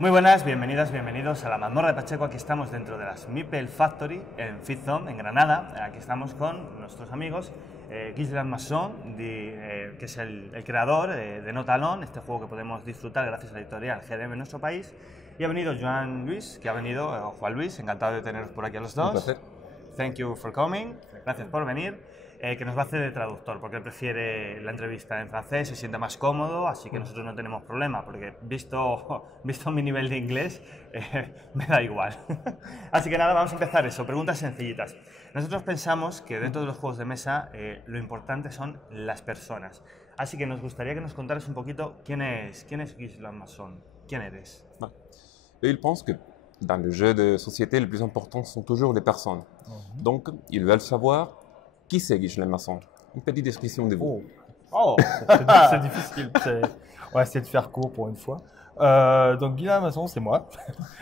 Muy buenas, bienvenidas, bienvenidos a la mazmorra de Pacheco. Aquí estamos dentro de las Meeple Factory en Fifth Zone, en Granada. Aquí estamos con nuestros amigos Guislain Masson, que es el creador de No Talon, este juego que podemos disfrutar gracias a la editorial GDM en nuestro país. Y ha venido Joan Luis, que ha venido, Juan Luis, encantado de teneros por aquí a los dos. Un placer. Thank you for coming, gracias por venir. Que nos va a hacer de traductor, porque él prefiere la entrevista en francés, se siente más cómodo, así que nosotros no tenemos problema, porque visto mi nivel de inglés, me da igual. Así que nada, vamos a empezar eso, preguntas sencillitas. Nosotros pensamos que dentro de los juegos de mesa lo importante son las personas, así que nos gustaría que nos contaras un poquito quién es Guislain Masson, quién eres. Ouais. Et il pense que dans les jeux de société, le plus important sont toujours les personnes. Donc, ils veulent savoir qui c'est Guislain Masson. Une petite description de vous. Oh, c'est difficile. On va essayer de faire court pour une fois. Donc Guislain Masson, c'est moi.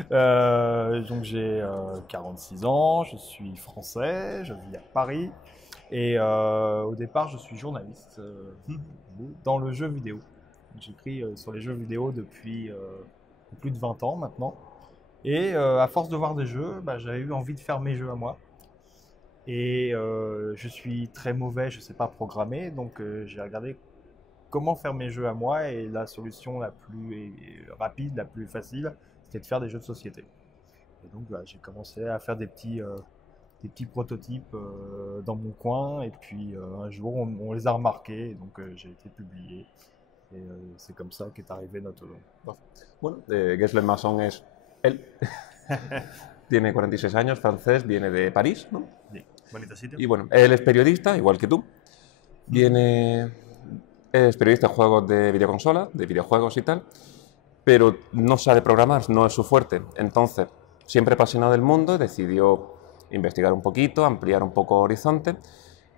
Donc j'ai 46 ans, je suis français, je vis à Paris. Et au départ, je suis journaliste dans le jeu vidéo. J'écris sur les jeux vidéo depuis plus de 20 ans maintenant. Et à force de voir des jeux, j'avais eu envie de faire mes jeux à moi. Et je suis très mauvais, je ne sais pas programmer, donc j'ai regardé comment faire mes jeux à moi, et la solution la plus rapide, la plus facile, c'était de faire des jeux de société. Et donc j'ai commencé à faire des petits prototypes dans mon coin, et puis un jour on les a remarqués, et donc j'ai été publié. Et c'est comme ça qu'est arrivé No Talon. Bueno, Guislain Masson es él. Tiene 46 años, francés, viene de París, ¿no? Sí, bonito sitio. Y bueno, él es periodista, igual que tú. Es periodista de juegos de videoconsola, de videojuegos y tal, pero no sabe programar, no es su fuerte. Entonces, siempre apasionado del mundo, decidió investigar un poquito, ampliar un poco horizonte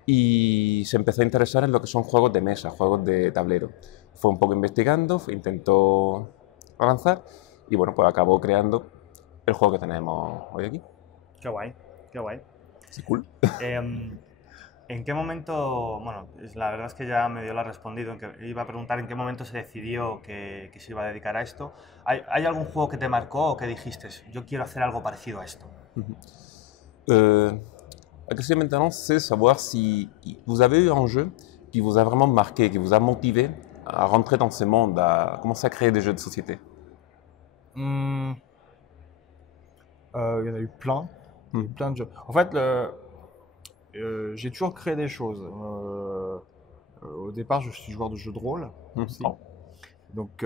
y se empezó a interesar en lo que son juegos de mesa, juegos de tablero. Fue un poco investigando, intentó avanzar y bueno, pues acabó creando el juego que tenemos hoy aquí. Qué guay, qué guay. Sí, cool. ¿En qué momento, bueno, la verdad es que ya medio lo has respondido, iba a preguntar en qué momento se decidió que se iba a dedicar a esto? ¿Hay algún juego que te marcó o que dijiste, yo quiero hacer algo parecido a esto? La question maintenant, c'est savoir si vous avez eu un jeu qui vous a vraiment marqué, qui vous a motivé à rentrer dans ce monde, à commencer à créer des jeux de société. Il y en a eu plein, plein de jeux. En fait, j'ai toujours créé des choses. Au départ, je suis joueur de jeux de rôle aussi. Donc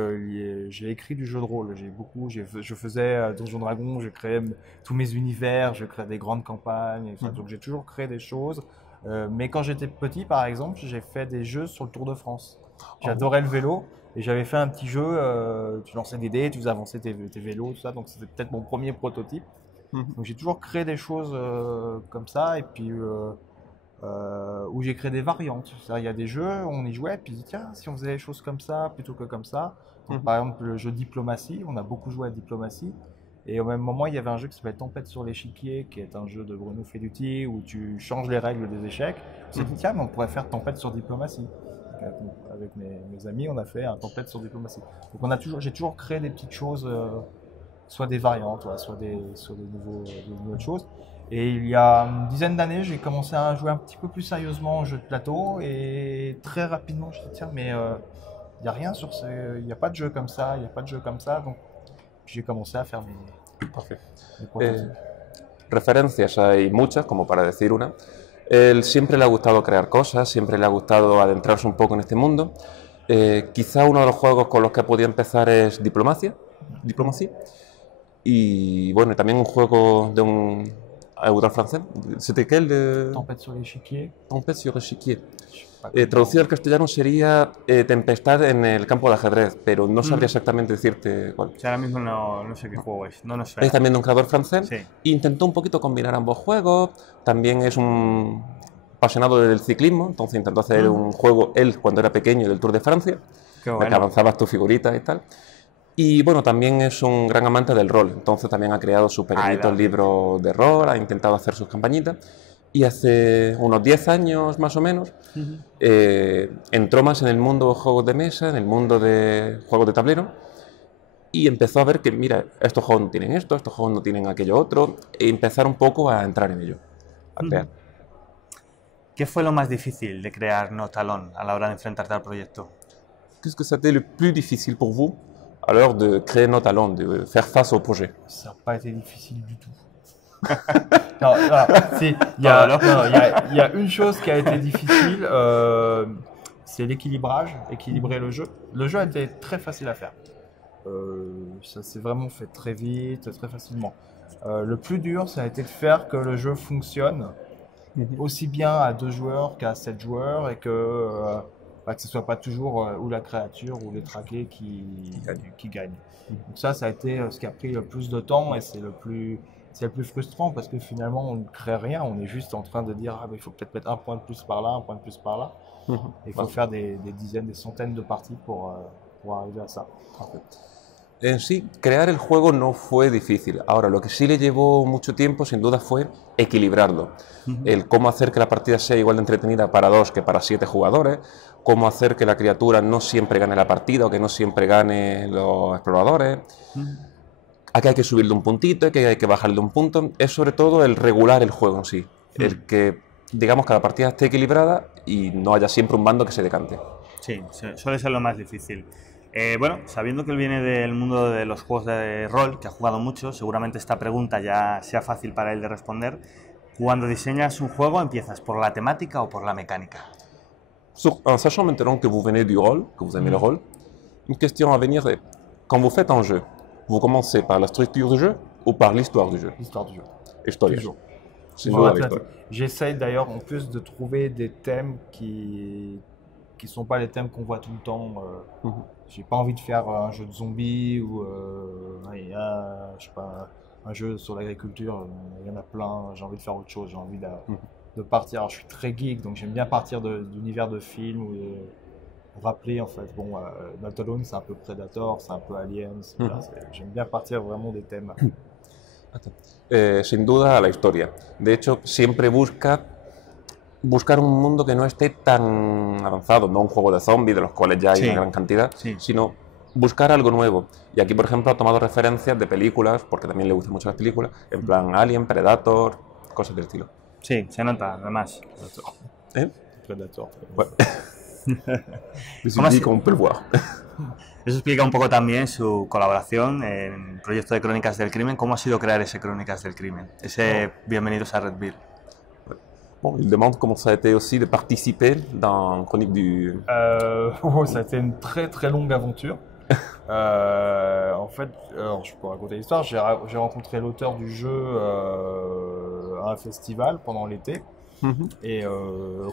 j'ai écrit du jeu de rôle. Je faisais Donjons Dragons, je créais tous mes univers, je créais des grandes campagnes. Donc j'ai toujours créé des choses. Mais quand j'étais petit, par exemple, j'ai fait des jeux sur le Tour de France. J'adorais le vélo. Et j'avais fait un petit jeu, tu lançais des dés, tu faisais avancer tes vélos, tout ça. Donc c'était peut-être mon premier prototype. Donc j'ai toujours créé des choses comme ça, et puis où j'ai créé des variantes. Il y a des jeux, on y jouait, et puis tiens, si on faisait des choses comme ça plutôt que comme ça. Donc, par exemple, le jeu Diplomatie, on a beaucoup joué à Diplomatie. Et au même moment, il y avait un jeu qui s'appelle Tempête sur l'échiquier, qui est un jeu de Bruno Feduti, où tu changes les règles des échecs. On s'est dit, tiens, mais on pourrait faire Tempête sur Diplomatie. Avec mes amis, on a fait un Tempête sur Diplomatie. Donc j'ai toujours créé des petites choses, soit des variantes, soit des nouvelles choses. Et il y a une dizaine d'années, j'ai commencé à jouer un petit peu plus sérieusement aux jeux de plateau, et très rapidement, je me suis dit, tiens, mais il n'y a rien sur il n'y a pas de jeu comme ça, il n'y a pas de jeu comme ça. Donc j'ai commencé à faire mes prototypes. Referencias hay muchas, como para decir una. Él siempre le ha gustado crear cosas, siempre le ha gustado adentrarse un poco en este mundo. Quizá uno de los juegos con los que podía empezar es Diplomacia. Y bueno, también un juego de un autor francés. ¿C'était quel? Tempête sur l'échiquier. Tempête sur l'échiquier. Traducido al castellano sería Tempestad en el campo de ajedrez, pero no sabría exactamente decirte cuál. O sea, ahora mismo no sé qué juego es, no sé. Es también de un creador francés. Sí. Intentó un poquito combinar ambos juegos. También es un apasionado del ciclismo, entonces intentó hacer un juego él cuando era pequeño del Tour de Francia, Qué en el bueno. que avanzabas tus figuritas y tal. Y bueno, también es un gran amante del rol, entonces también ha creado sus pequeñitos libros de rol, ha intentado hacer sus campañitas. Y hace unos 10 años más o menos entró más en el mundo de juegos de mesa, en el mundo de juegos de tablero, y empezó a ver que, mira, estos juegos no tienen esto, estos juegos no tienen aquello otro, y empezar un poco a entrar en ello, a crear. ¿Qué fue lo más difícil de crear No Talon a la hora de enfrentarte al proyecto? Qu'est-ce que c'était le plus difficile pour vous à l'heure de créer No Talon, de faire face au projet? Ça n'a pas été difficile du tout. Non, si, il y a une chose qui a été difficile, c'est l'équilibrage, équilibrer le jeu. Le jeu a été très facile à faire. Ça s'est vraiment fait très vite, très facilement. Le plus dur, ça a été de faire que le jeu fonctionne aussi bien à 2 joueurs qu'à 7 joueurs et que ce soit pas toujours ou la créature ou les traqués qui gagnent. Donc ça a été ce qui a pris le plus de temps et c'est le plus frustrant parce que finalement on ne crée rien, on est juste en train de dire il faut peut-être mettre un point de plus par là, un point de plus par là. Il faut faire des dizaines, des centaines de parties pour arriver à ça. En sí, crear el juego no fue difícil. Ahora, lo que sí le llevó mucho tiempo, sin duda, fue equilibrarlo. El cómo hacer que la partida sea igual de entretenida para 2 que para 7 jugadores, cómo hacer que la criatura no siempre gane la partida o que no siempre gane los exploradores. Aquí hay que subirle un puntito, aquí hay que bajarle un punto. Es sobre todo el regular el juego en sí. El que, digamos, cada partida esté equilibrada y no haya siempre un bando que se decante. Sí, suele ser lo más difícil. Bueno, sabiendo que él viene del mundo de los juegos de rol, que ha jugado mucho, seguramente esta pregunta ya sea fácil para él de responder. Cuando diseñas un juego, ¿empiezas por la temática o por la mecánica? En sachant maintenant que vous venez du rôle, que vous aimez le rôle, une question à venir est, quand vous faites un jeu, vous commencez par la structure du jeu ou par l'histoire du jeu? L'histoire du jeu. Historia. Toujours. Sin duda, l'histoire. J'essaye d'ailleurs en plus de trouver des thèmes qui sont pas les thèmes qu'on voit tout le temps. J'ai pas envie de faire un jeu de zombies ou je sais pas, un jeu sur l'agriculture. Il y en a plein. J'ai envie de faire autre chose. J'ai envie de partir. Alors, je suis très geek, donc j'aime bien partir d'univers de films ou rappeler en fait. Bon, No Talon, c'est un peu Predator, c'est un peu Aliens. Voilà, j'aime bien partir vraiment des thèmes. Sin duda la historia. De hecho, siempre buscar un mundo que no esté tan avanzado, no un juego de zombies de los cuales ya hay una gran cantidad, sino buscar algo nuevo. Y aquí, por ejemplo, ha tomado referencias de películas, porque también le gustan mucho las películas, en plan Alien, Predator, cosas del estilo. Sí, se nota, además. Predator. Como peut le voir. Eso explica un poco también su colaboración en el proyecto de Crónicas del Crimen. ¿Cómo ha sido crear ese Crónicas del Crimen? Ese Bienvenidos a Redville. Bon, il demande comment ça a été aussi de participer dans Chronique du... Ça a été une très très longue aventure. En fait, alors je peux raconter l'histoire, j'ai rencontré l'auteur du jeu à un festival pendant l'été. Et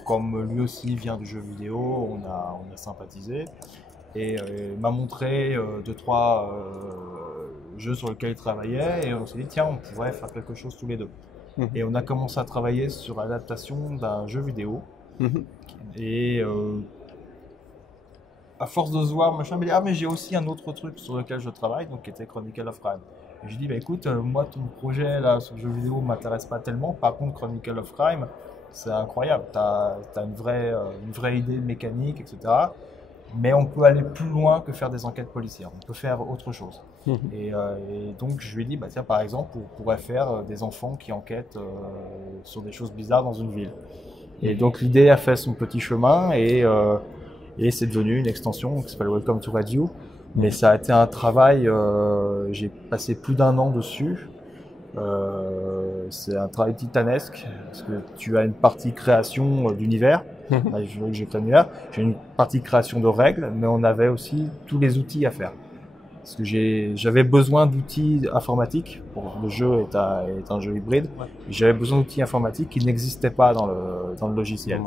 comme lui aussi vient du jeu vidéo, on a sympathisé. Et il m'a montré 2-3 jeux sur lesquels il travaillait. Et on s'est dit, tiens, on pourrait faire quelque chose tous les deux. Et on a commencé à travailler sur l'adaptation d'un jeu vidéo. Et à force de se voir, machin, il m'a dit, ah mais j'ai aussi un autre truc sur lequel je travaille, donc qui était Chronicle of Crime. Et je dis, bah écoute, moi ton projet là sur le jeu vidéo m'intéresse pas tellement, par contre Chronicle of Crime, c'est incroyable, t'as une vraie idée mécanique, etc. Mais on peut aller plus loin que faire des enquêtes policières, on peut faire autre chose. Et donc je lui ai dit, bah tiens, par exemple, on pourrait faire des enfants qui enquêtent sur des choses bizarres dans une ville. Et donc l'idée a fait son petit chemin et c'est devenu une extension qui s'appelle Welcome to Radio. Mais ça a été un travail, j'ai passé plus d'1 an dessus. C'est un travail titanesque parce que tu as une partie création d'univers. J'ai une partie création de règles, mais on avait aussi tous les outils à faire. Parce que j'avais besoin d'outils informatiques. Le jeu est un jeu hybride. J'avais besoin d'outils informatiques qui n'existaient pas dans le logiciel.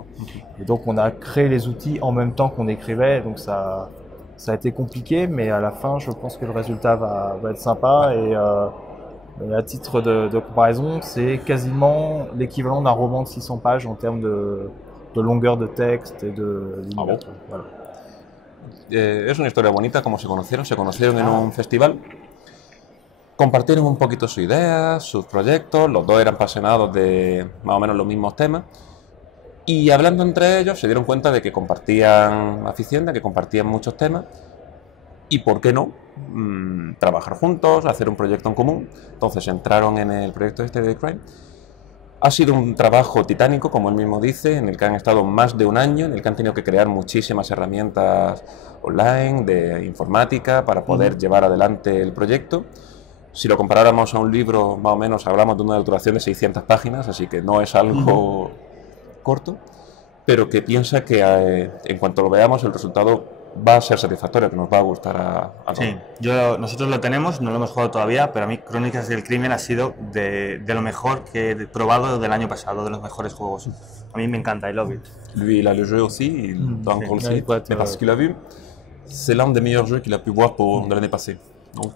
Et donc on a créé les outils en même temps qu'on écrivait. Donc ça a été compliqué, mais à la fin, je pense que le résultat va être sympa. Et à titre de comparaison, c'est quasiment l'équivalent d'un roman de 600 pages en termes de longueur de texte et de l'univers. Voilà. Es una historia bonita, como se conocieron en un festival, compartieron un poquito sus ideas, sus proyectos, los dos eran apasionados de más o menos los mismos temas y hablando entre ellos se dieron cuenta de que compartían afición, de que compartían muchos temas y por qué no trabajar juntos, hacer un proyecto en común. Entonces entraron en el proyecto este de Crime. Ha sido un trabajo titánico, como él mismo dice, en el que han estado más de un año, en el que han tenido que crear muchísimas herramientas online, de informática, para poder llevar adelante el proyecto. Si lo comparáramos a un libro, más o menos hablamos de una duración de 600 páginas, así que no es algo corto, pero que piensa que en cuanto lo veamos el resultado va a ser satisfactorio, que nos va a gustar a todos. Sí, nosotros lo tenemos, no lo hemos jugado todavía, pero a mí Crónicas del Crimen ha sido de lo mejor que he probado del año pasado, de los mejores juegos. A mí me encanta, I love it. Lui, il a le jeu aussi, il doit encore le Ouais, site, il doit être, mais parce qu'il a vu, c'est l'un des meilleurs jeux qu'il a pu voir de l'année passée. Donc,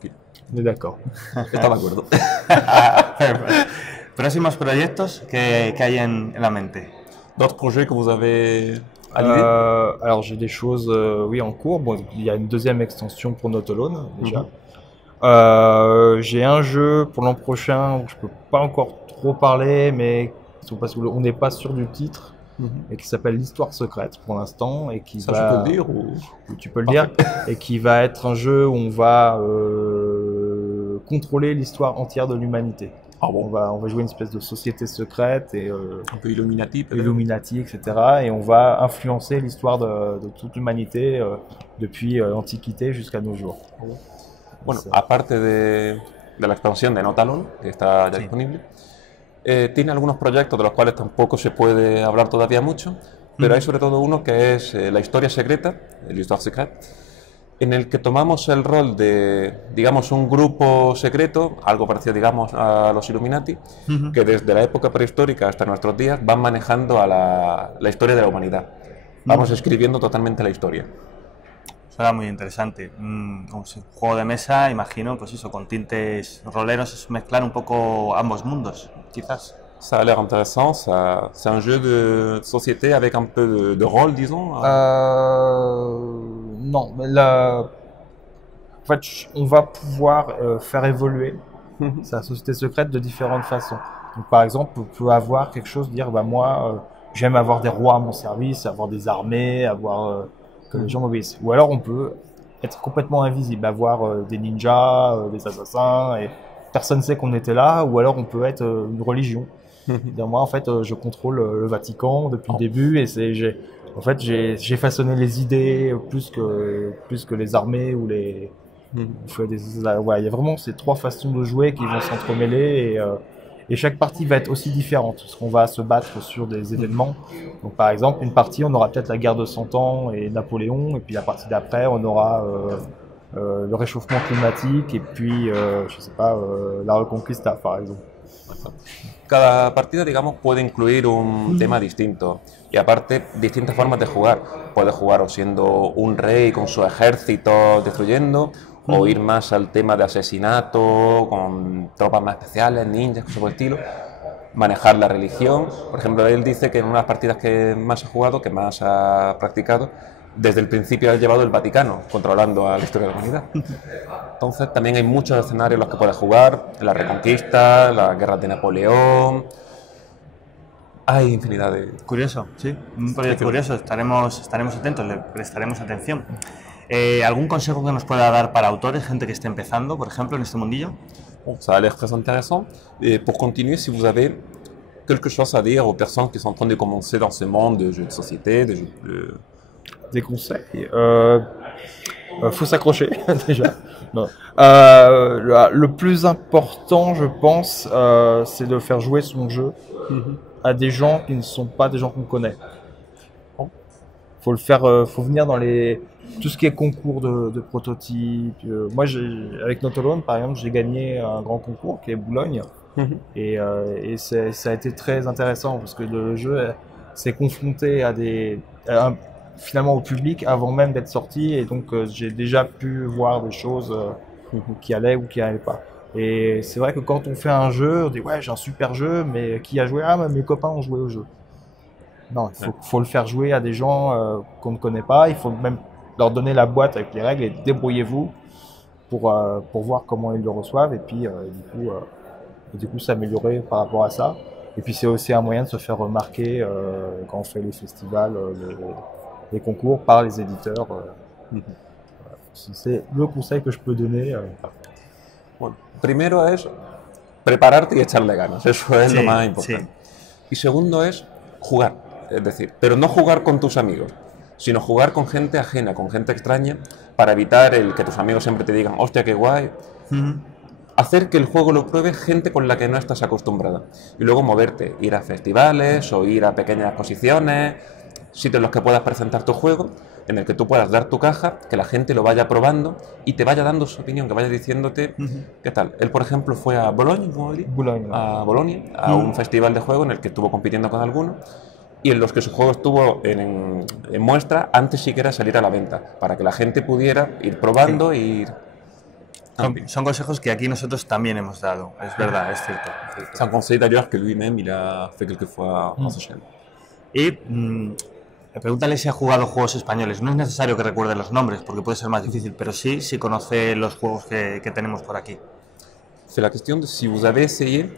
On est d'accord. está de acuerdo. Próximos proyectos que hay en la mente. D'autres projets que vous avez à l'idée? Alors j'ai des choses oui, en cours. Bon, il y a une deuxième extension pour Not Alone déjà. J'ai un jeu pour l'an prochain où je peux pas encore trop parler, mais parce qu'on n'est pas sûr du titre, et qui s'appelle l'Histoire secrète pour l'instant, et qui Ça, va, je peux le dire ou... tu peux le dire, et qui va être un jeu où on va contrôler l'histoire entière de l'humanité. Ah bon. On va jouer une espèce de société secrète et Un peu Illuminati, peut-être. Illuminati, etc. Et on va influencer l'histoire de toute l'humanité depuis l'Antiquité jusqu'à nos jours. Bueno, aparte de la expansión de Not Alone, que está ya disponible, tiene algunos proyectos de los cuales tampoco se puede hablar todavía mucho, pero hay sobre todo uno que es la historia secreta, el Histoire Secrète, en el que tomamos el rol de, digamos, un grupo secreto, algo parecido, digamos, a los Illuminati, que desde la época prehistórica hasta nuestros días van manejando a la historia de la humanidad. Vamos escribiendo totalmente la historia. Suena muy interesante. Un juego de mesa, imagino, pues eso, con tintes roleros, es mezclar un poco ambos mundos, quizás. Ça a l'air intéressant, c'est un jeu de société avec un peu de rôle, disons. Non, mais là, en fait, on va pouvoir faire évoluer sa société secrète de différentes façons. Donc, par exemple, on peut avoir quelque chose, dire, bah moi, j'aime avoir des rois à mon service, avoir des armées, avoir que les gens m'obéissent. Ou alors, on peut être complètement invisible, avoir des ninjas, des assassins, et personne ne sait qu'on était là. Ou alors, on peut être une religion. Moi, en fait, je contrôle le Vatican depuis le début, et j'ai façonné les idées plus que les armées ou les. Ouais, il y a vraiment ces trois façons de jouer qui vont s'entremêler, et chaque partie va être aussi différente, parce qu'on va se battre sur des événements. Donc, par exemple, une partie, on aura peut-être la guerre de 100 ans et Napoléon, et puis la partie d'après, on aura le réchauffement climatique, et puis, je sais pas, la Reconquista, par exemple. Cada partida, digamos, puede incluir un tema distinto y aparte distintas formas de jugar. Puedes jugar o siendo un rey con su ejército destruyendo, o ir más al tema de asesinato, con tropas más especiales, ninjas, cosas por el estilo. Manejar la religión. Por ejemplo, él dice que en unas partidas que más ha jugado, que más ha practicado, desde el principio ha llevado el Vaticano, controlando a la historia de la humanidad. Entonces también hay muchos escenarios en los que puedes jugar, la Reconquista, las guerras de Napoleón, hay infinidad de... Curioso, sí, un proyecto curioso, estaremos atentos, le prestaremos atención. ¿Algún consejo que nos pueda dar para autores, gente que esté empezando, por ejemplo, en este mundillo? Bon, ça a l'air très intéressant. Et pour continuer, si vous avez quelque chose à dire aux personnes qui sont en train de commencer dans ce monde de jeux de société, de jeux de... Des conseils. Faut s'accrocher déjà. Non. Le plus important, je pense, c'est de faire jouer son jeu à des gens qui ne sont pas des gens qu'on connaît. Faut le faire, faut venir dans tout ce qui est concours de prototypes. Moi, avec Not Alone, par exemple, j'ai gagné un grand concours qui est Boulogne, et ça a été très intéressant parce que le jeu s'est confronté finalement au public avant même d'être sorti, et donc j'ai déjà pu voir des choses qui allaient ou qui allaient pas. Et c'est vrai que quand on fait un jeu, on dit ouais, j'ai un super jeu, mais qui a joué? Ah, mes copains ont joué au jeu. Non, il faut le faire jouer à des gens qu'on ne connaît pas. Il faut même leur donner la boîte avec les règles et débrouillez-vous pour voir comment ils le reçoivent, et puis du coup s'améliorer par rapport à ça. Et puis c'est aussi un moyen de se faire remarquer quand on fait les festivals, les concours par les éditeurs. c'est le conseil que je peux donner. Bueno, primero es prepararte y echarle ganas, eso es lo más importante. Y segundo es jugar, es decir, pero no jugar con tus amigos, sino jugar con gente ajena, con gente extraña, para evitar el que tus amigos siempre te digan, hostia, qué guay. Hacer que el juego lo pruebe gente con la que no estás acostumbrada. Y luego moverte, ir a festivales o ir a pequeñas exposiciones, sitios en los que puedas presentar tu juego, en el que tú puedas dar tu caja, que la gente lo vaya probando y te vaya dando su opinión, que vaya diciéndote qué tal. Él, por ejemplo, fue a Bolonia, a Bolonia, a un festival de juego en el que estuvo compitiendo con algunos y en los que su juego estuvo en muestra antes siquiera de salir a la venta, para que la gente pudiera ir probando e ir... Son consejos que aquí nosotros también hemos dado, es verdad, es cierto. C'est un conseil d'ailleurs que lui-même il a fait quelquefois en sa chaîne. Y pregúntale si ha jugado juegos españoles. No es necesario que recuerde los nombres, porque puede ser más difícil, pero sí, si conoce los juegos que tenemos por aquí. C'est la question de si vous avez essayé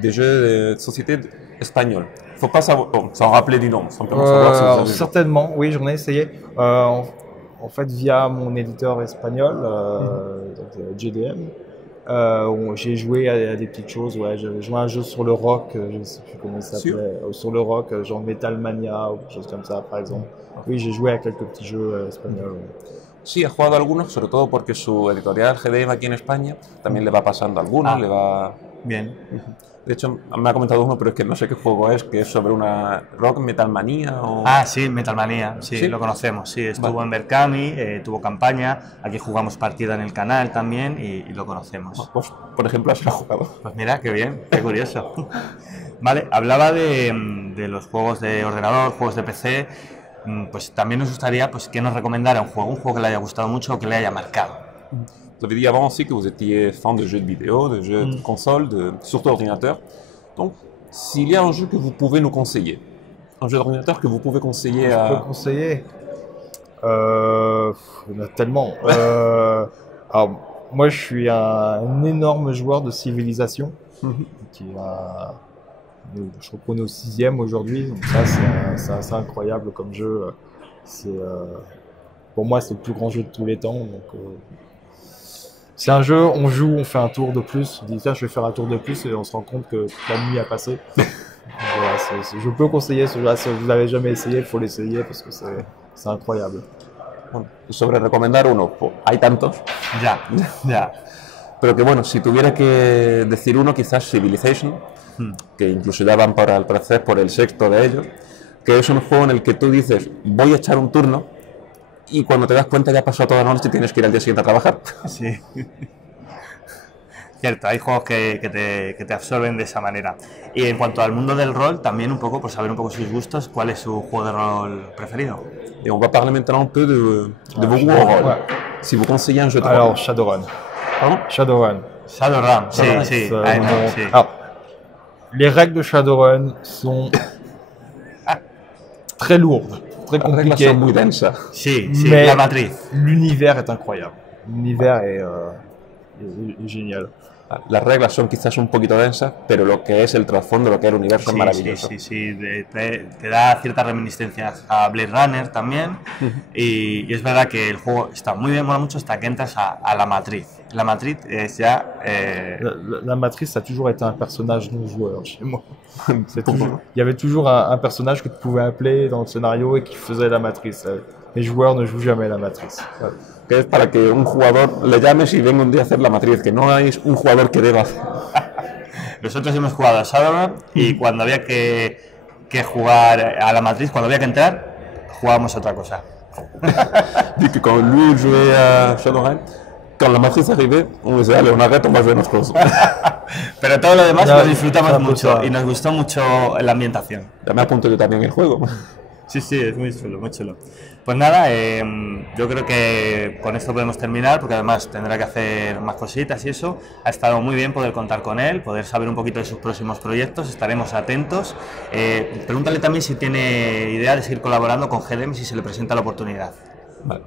des jeux de société espagnols. Il ne faut pas s'en rappeler du nom, simplement savoir si vous avez... Certainement, oui, j'en ai essayé. En fait, via mon éditeur espagnol, donc, JDM, j'ai joué à des petites choses. Ouais, j'ai joué à un jeu sur le rock, je ne sais plus comment il s'appelait, sur le rock, genre Metal Mania ou quelque chose comme ça, par exemple. Oui, j'ai joué à quelques petits jeux espagnols. Sí, he jugado a algunos, sobre todo porque su editorial GDM aquí en España también le va pasando a algunos, le va... Bien. De hecho, me ha comentado uno, pero es que no sé qué juego es, que es sobre una rock Metal Manía o... Ah, sí, Metal Manía, sí, lo conocemos, sí, estuvo en Berkami, tuvo campaña, aquí jugamos partida en el canal también y lo conocemos. Pues, por ejemplo, así lo he jugado. Pues mira, qué bien, qué curioso. Vale, hablaba de los juegos de ordenador, juegos de PC, pues también nos gustaría pues, que nos recomendara un juego que le haya gustado mucho o que le haya marcado. Vous avez dit avant aussi que vous étiez fan de jeux de vidéo, de jeux de console, surtout ordinateur. Donc, s'il y a un jeu que vous pouvez nous conseiller, un jeu d'ordinateur que vous pouvez conseiller à... Je peux conseiller il y en a tellement. Alors, moi, je suis un énorme joueur de Civilization. Je crois qu'on est au 6e aujourd'hui, donc ça, c'est assez incroyable comme jeu. Pour moi, c'est le plus grand jeu de tous les temps. Donc, c'est un jeu, on joue, on fait un tour de plus, on dit tiens je vais faire un tour de plus et on se rend compte que la nuit a passé. Voilà, je peux conseiller ce jeu, si vous l'avez jamais essayé, il faut l'essayer parce que c'est incroyable. Bueno, sobre recomendar uno, hay tantos. Ya. Pero que bueno, si tuviera que decir uno, quizás Civilization, que incluso ya van para el parecer por el sexto de ellos, que es un juego en el que tú dices voy a echar un turno y cuando te das cuenta ya pasó toda la noche y tienes que ir al día siguiente a trabajar. Sí. Cierto, hay juegos que te absorben de esa manera. Y en cuanto al mundo del rol, también un poco, por saber un poco sus gustos, ¿cuál es su juego de rol preferido? Et on va parler maintenant un peu de vos goûts au rôle. Ouais. Si vous conseillez un jeu de rôle. Alors, Shadowrun. Pardon? Shadowrun. Shadowrun, sí. Sí. Alors, les règles de Shadowrun sont très lourdes, très compliquées. Son muy densas. Sí, Mais la matriz. L'univers est incroyable. L'univers est génial. Las reglas son quizás un poquito densas, pero lo que es el trasfondo, lo que es el universo es maravilloso. Sí. Te da ciertas reminiscencias a Blade Runner también. Y es verdad que el juego está muy bien, mola mucho hasta que entras a la matriz. La matriz es ya... La matrice a toujours été un personnage non joueur chez moi. Il y avait toujours un personnage que tu pouvais appeler dans le scénario et qui faisait la matrice. Les joueurs ne jouent jamais la matrice. Que es para que un jugador le llames y venga un día a hacer la matriz, que no hay un jugador que deba hacer. Nosotros hemos jugado a Shadowrun y cuando había que jugar a la matriz, cuando había que entrar, jugábamos a otra cosa. Dit que quand lui jouait à Shadowrun, quand la matrice arrivait, on disait allez, on arrête, on va jouer notre chose. Pero todo lo demás lo disfrutamos mucho y nos gustó mucho la ambientación. Ya me apunto yo también el juego. Sí, es muy chulo, muy chulo. Pues nada, yo creo que con esto podemos terminar, porque además tendrá que hacer más cositas y eso. Ha estado muy bien poder contar con él, poder saber un poquito de sus próximos proyectos, estaremos atentos. Pregúntale también si tiene idea de seguir colaborando con GDM si se le presenta la oportunidad. Vale.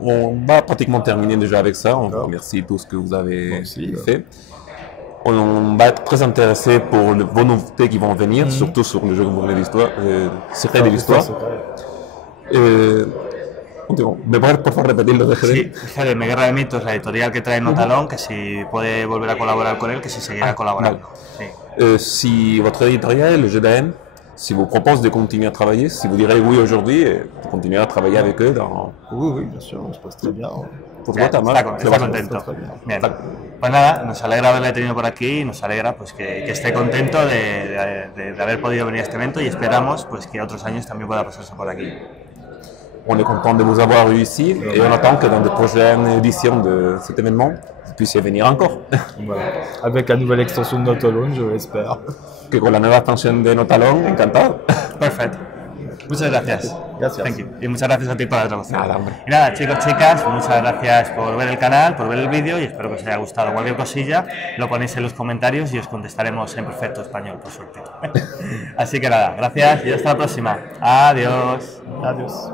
On va pratiquement terminer déjà avec ça. On vous remercie tout ce que vous avez fait. On va être très intéressé pour vos nouveautés qui vont venir, surtout sur le jeu Secret de l'Histoire. ¿Me puedes por favor repetirlo de GD? Sí, GDM, Guerra de Mitos, la editorial que trae Notalón, que si puede volver a colaborar con él, que si seguirá colaborando. Vale. Sí. Si votre éditorial, le GDM, si vous propose de continuer à travailler, si vous direz oui aujourd'hui, vous continuerez à travailler avec eux dans... Oui, oui, bien sûr, ça se passe très bien. Pour toi, ta marque, Está contento. Bien. Pues nada, nos alegra haberle tenido por aquí y nos alegra pues, que esté contento de haber podido venir a este evento y esperamos pues, que otros años también pueda pasarse por aquí. On est content de vous avoir eu ici et on attend que dans de prochaines éditions de cet événement, vous puissiez venir encore. Voilà. Avec la nouvelle extension de Notalone, je l'espère. Que con la nueva expansión de Notalón, encantado. Perfecto. Muchas gracias. Gracias. Thank you. Y muchas gracias a ti por la traducción. Nada, hombre. Y nada, chicos, chicas, muchas gracias por ver el canal, por ver el vídeo y espero que os haya gustado. Cualquier cosilla lo ponéis en los comentarios y os contestaremos en perfecto español, por suerte. Así que nada, gracias y hasta la próxima. Adiós. Adiós.